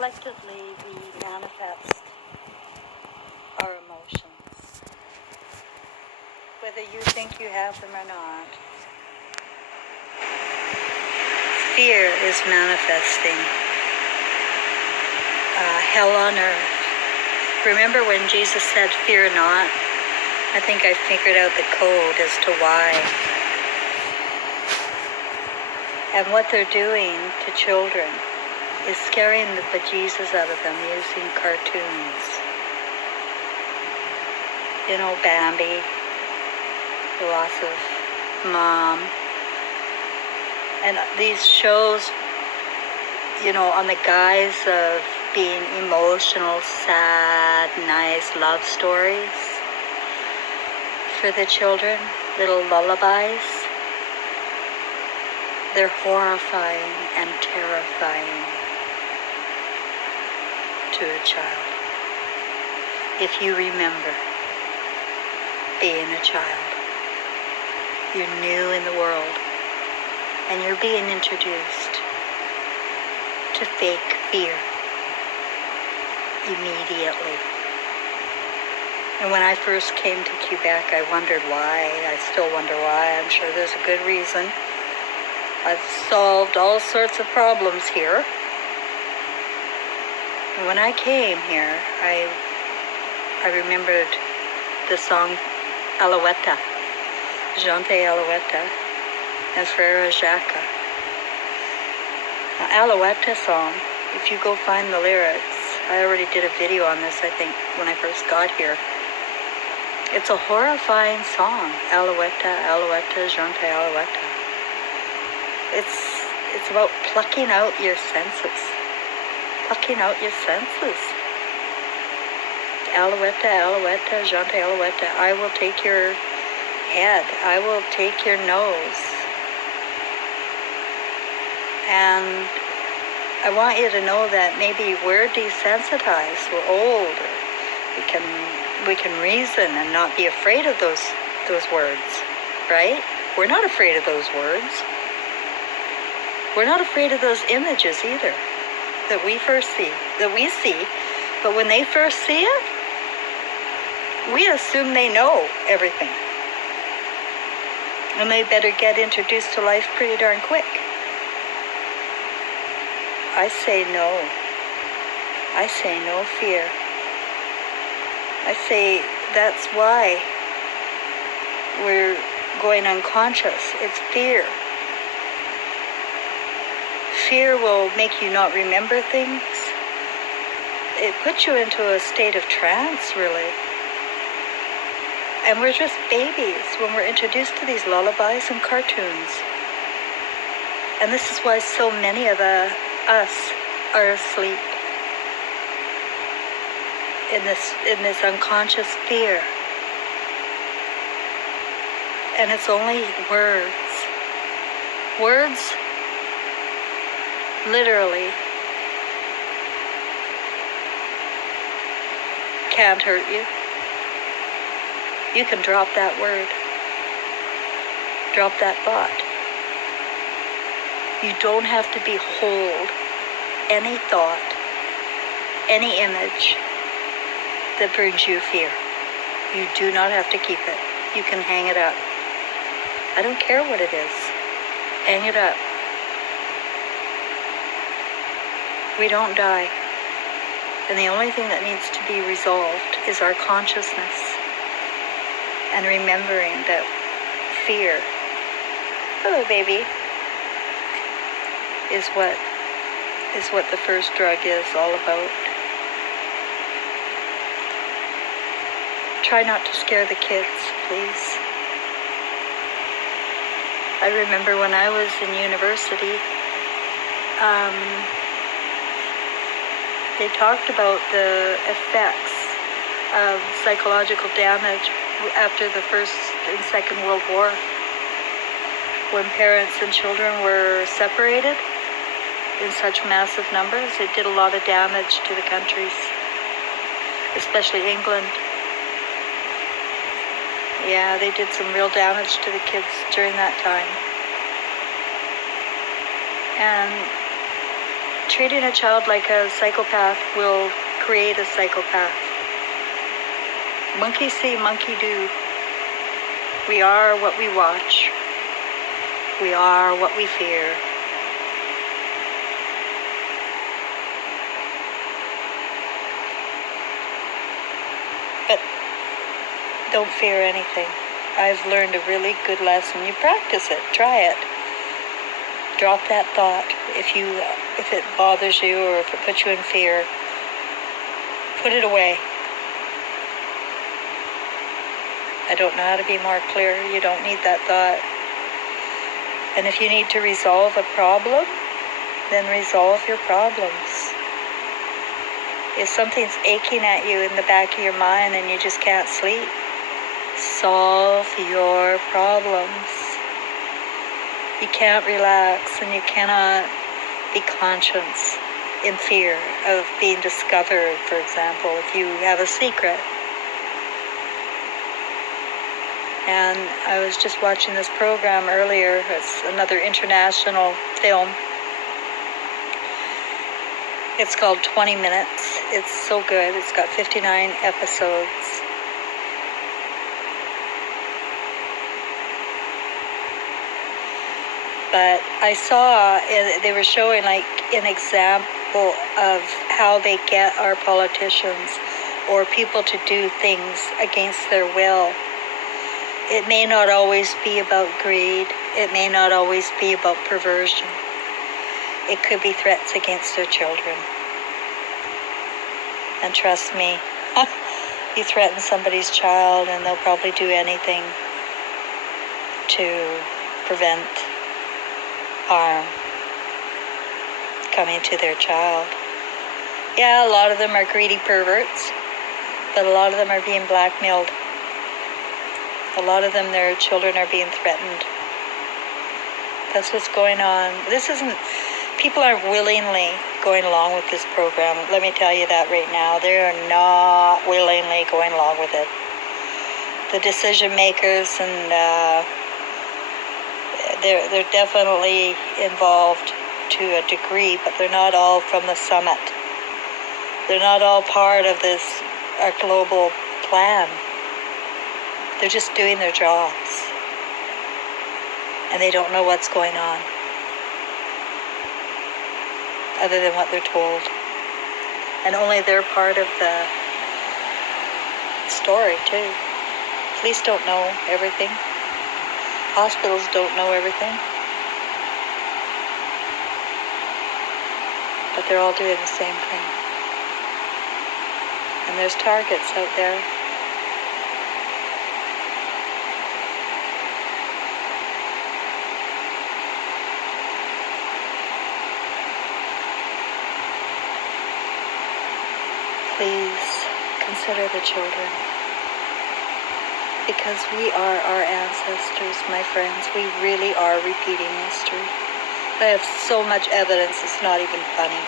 collectively we manifest our emotions, whether you think you have them or not. Fear is manifesting hell on earth. Remember when Jesus said, "Fear not"? I think I figured out the code as to why. And what they're doing to children is scaring the bejesus out of them using cartoons. You know, Bambi, the loss of mom. And these shows, you know, on the guise of being emotional, sad, nice love stories for the children, little lullabies. They're horrifying and terrifying to a child. If you remember being a child, you're new in the world, and you're being introduced to fake fear immediately. And when I first came to Quebec, I wondered why. I still wonder why. I'm sure there's a good reason. I've solved all sorts of problems here. And when I came here, I remembered the song Alouette, Chante Alouette, and Frere Jacques. Now, Alouette song, if you go find the lyrics, I already did a video on this, I think, when I first got here. It's a horrifying song, Alouette, Alouette, Chante Alouette. It's about plucking out your senses. Plucking out your senses. Alouette, Alouette, Chante Alouette. I will take your head. I will take your nose. And I want you to know that maybe we're desensitized. We're old. We can reason and not be afraid of those words, right? We're not afraid of those words. We're not afraid of those images either that we see. But when they first see it, we assume they know everything. And they better get introduced to life pretty darn quick. I say no. I say no fear. I say that's why we're going unconscious. It's fear. Fear will make you not remember things. It puts you into a state of trance, really. And we're just babies when we're introduced to these lullabies and cartoons. And this is why so many of us are asleep in this unconscious fear. And it's only words. Words literally can't hurt you. You can drop that word. Drop that thought. You don't have to behold any thought, any image that brings you fear. You do not have to keep it. You can hang it up. I don't care what it is. Hang it up. We don't die. And the only thing that needs to be resolved is our consciousness. And remembering that fear, hello baby, is what the first drug is all about. Try not to scare the kids, please. I remember when I was in university, they talked about the effects of psychological damage after the First and Second World War, when parents and children were separated in such massive numbers. It did a lot of damage to the countries, especially England. Yeah, they did some real damage to the kids during that time. And treating a child like a psychopath will create a psychopath. Monkey see, monkey do. We are what we watch. We are what we fear. But don't fear anything. I've learned a really good lesson. You practice it. Try it. Drop that thought. If it bothers you or if it puts you in fear, put it away. I don't know how to be more clear. You don't need that thought. And if you need to resolve a problem, then resolve your problems. If something's aching at you in the back of your mind and you just can't sleep, solve your problems. You can't relax and you cannot be conscious in fear of being discovered, for example, if you have a secret. And I was just watching this program earlier. It's another international film. It's called 20 Minutes. It's so good. It's got 59 episodes. But I saw, they were showing like an example of how they get our politicians or people to do things against their will. It may not always be about greed. It may not always be about perversion. It could be threats against their children. And trust me, you threaten somebody's child and they'll probably do anything to prevent harm coming to their child. Yeah, a lot of them are greedy perverts, but a lot of them are being blackmailed. A lot of them, their children are being threatened. That's what's going on. People aren't willingly going along with this program. Let me tell you that right now. They are not willingly going along with it. The decision makers and they're definitely involved to a degree, but they're not all from the summit. They're not all part of our global plan. They're just doing their jobs. And they don't know what's going on, other than what they're told. And only they're part of the story, too. Police don't know everything. Hospitals don't know everything. But they're all doing the same thing. And there's targets out there. Please consider the children, because we are our ancestors, my friends. We really are repeating history. I have so much evidence, it's not even funny.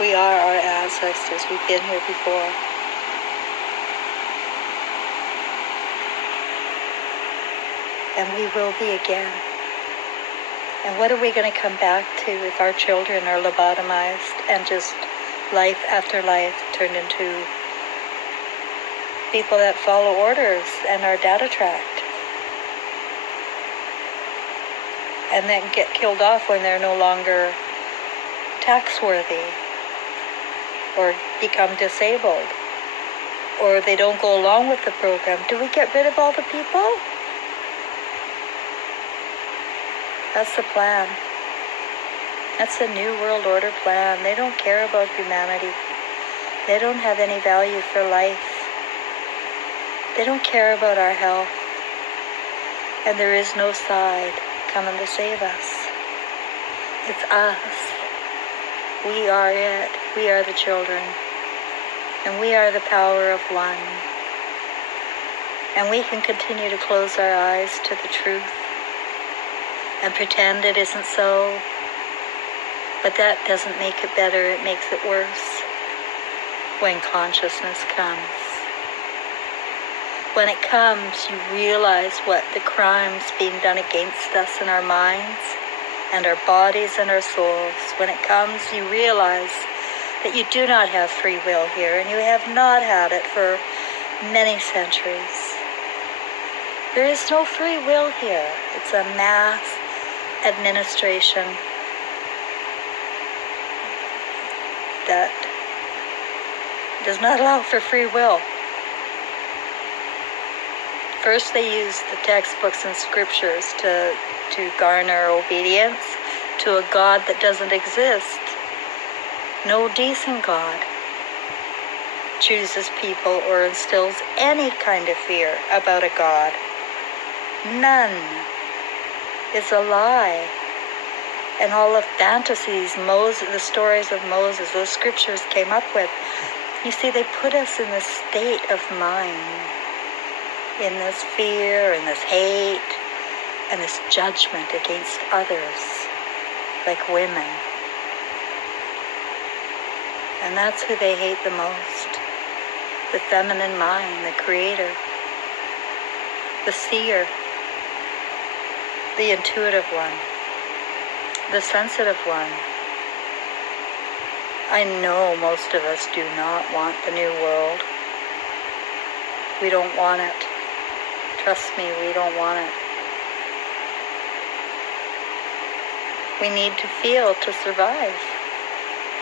We are our ancestors. We've been here before. And we will be again. And what are we going to come back to if our children are lobotomized and just life after life turned into people that follow orders and are data tracked and then get killed off when they're no longer tax worthy or become disabled or they don't go along with the program? Do we get rid of all the people? That's the plan. That's the New World Order plan. They don't care about humanity. They don't have any value for life. They don't care about our health. And there is no side coming to save us. It's us. We are it. We are the children. And we are the power of one. And we can continue to close our eyes to the truth and pretend it isn't so. But that doesn't make it better, it makes it worse when consciousness comes. When it comes, you realize what the crimes being done against us in our minds, and our bodies and our souls. When it comes, you realize that you do not have free will here, and you have not had it for many centuries. There is no free will here. It's a mass administration that does not allow for free will. First, they use the textbooks and scriptures to garner obedience to a God that doesn't exist. No decent God chooses people or instills any kind of fear about a God. None. It's a lie. And all the fantasies, the stories of Moses, those scriptures came up with, you see, they put us in this state of mind, in this fear and this hate and this judgment against others, like women. And that's who they hate the most. The feminine mind, the creator, the seer, the intuitive one, the sensitive one. I know most of us do not want the new world. We don't want it. Trust me, we don't want it. We need to feel to survive.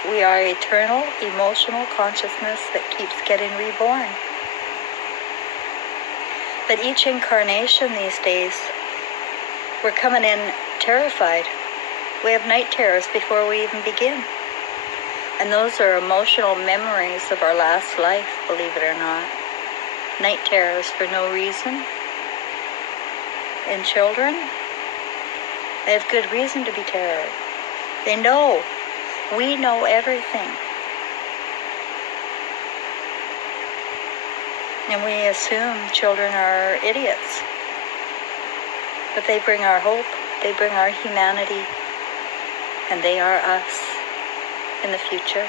We are eternal, emotional consciousness that keeps getting reborn. But each incarnation these days, we're coming in terrified. We have night terrors before we even begin. And those are emotional memories of our last life, believe it or not. Night terrors for no reason. In children, they have good reason to be terrored. They know. We know everything. And we assume children are idiots. But they bring our hope, they bring our humanity, and they are us in the future.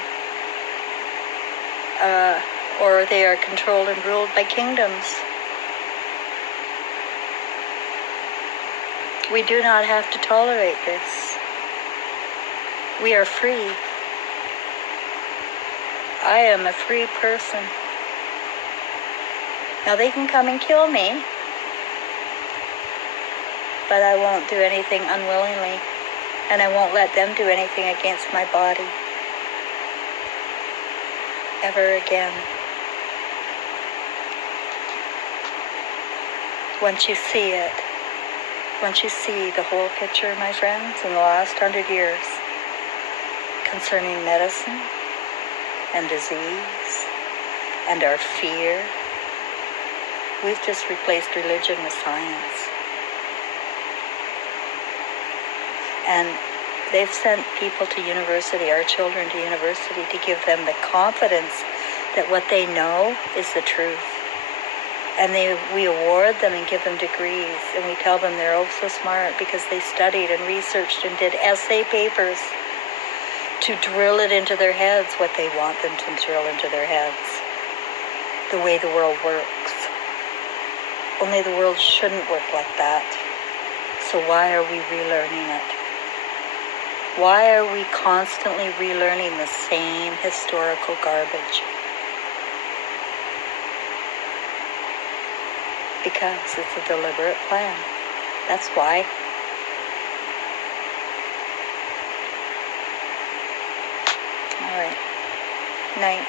Or they are controlled and ruled by kingdoms. We do not have to tolerate this. We are free. I am a free person. Now they can come and kill me, but I won't do anything unwillingly, and I won't let them do anything against my body ever again. Once you see it, once you see the whole picture, my friends, in the last 100 years, concerning medicine and disease and our fear, we've just replaced religion with science. And they've sent people to university, our children to university, to give them the confidence that what they know is the truth. And we award them and give them degrees, and we tell them they're oh so smart because they studied and researched and did essay papers to drill it into their heads, what they want them to drill into their heads, the way the world works. Only the world shouldn't work like that. So why are we relearning it? Why are we constantly relearning the same historical garbage? Because it's a deliberate plan. That's why. All right. Night.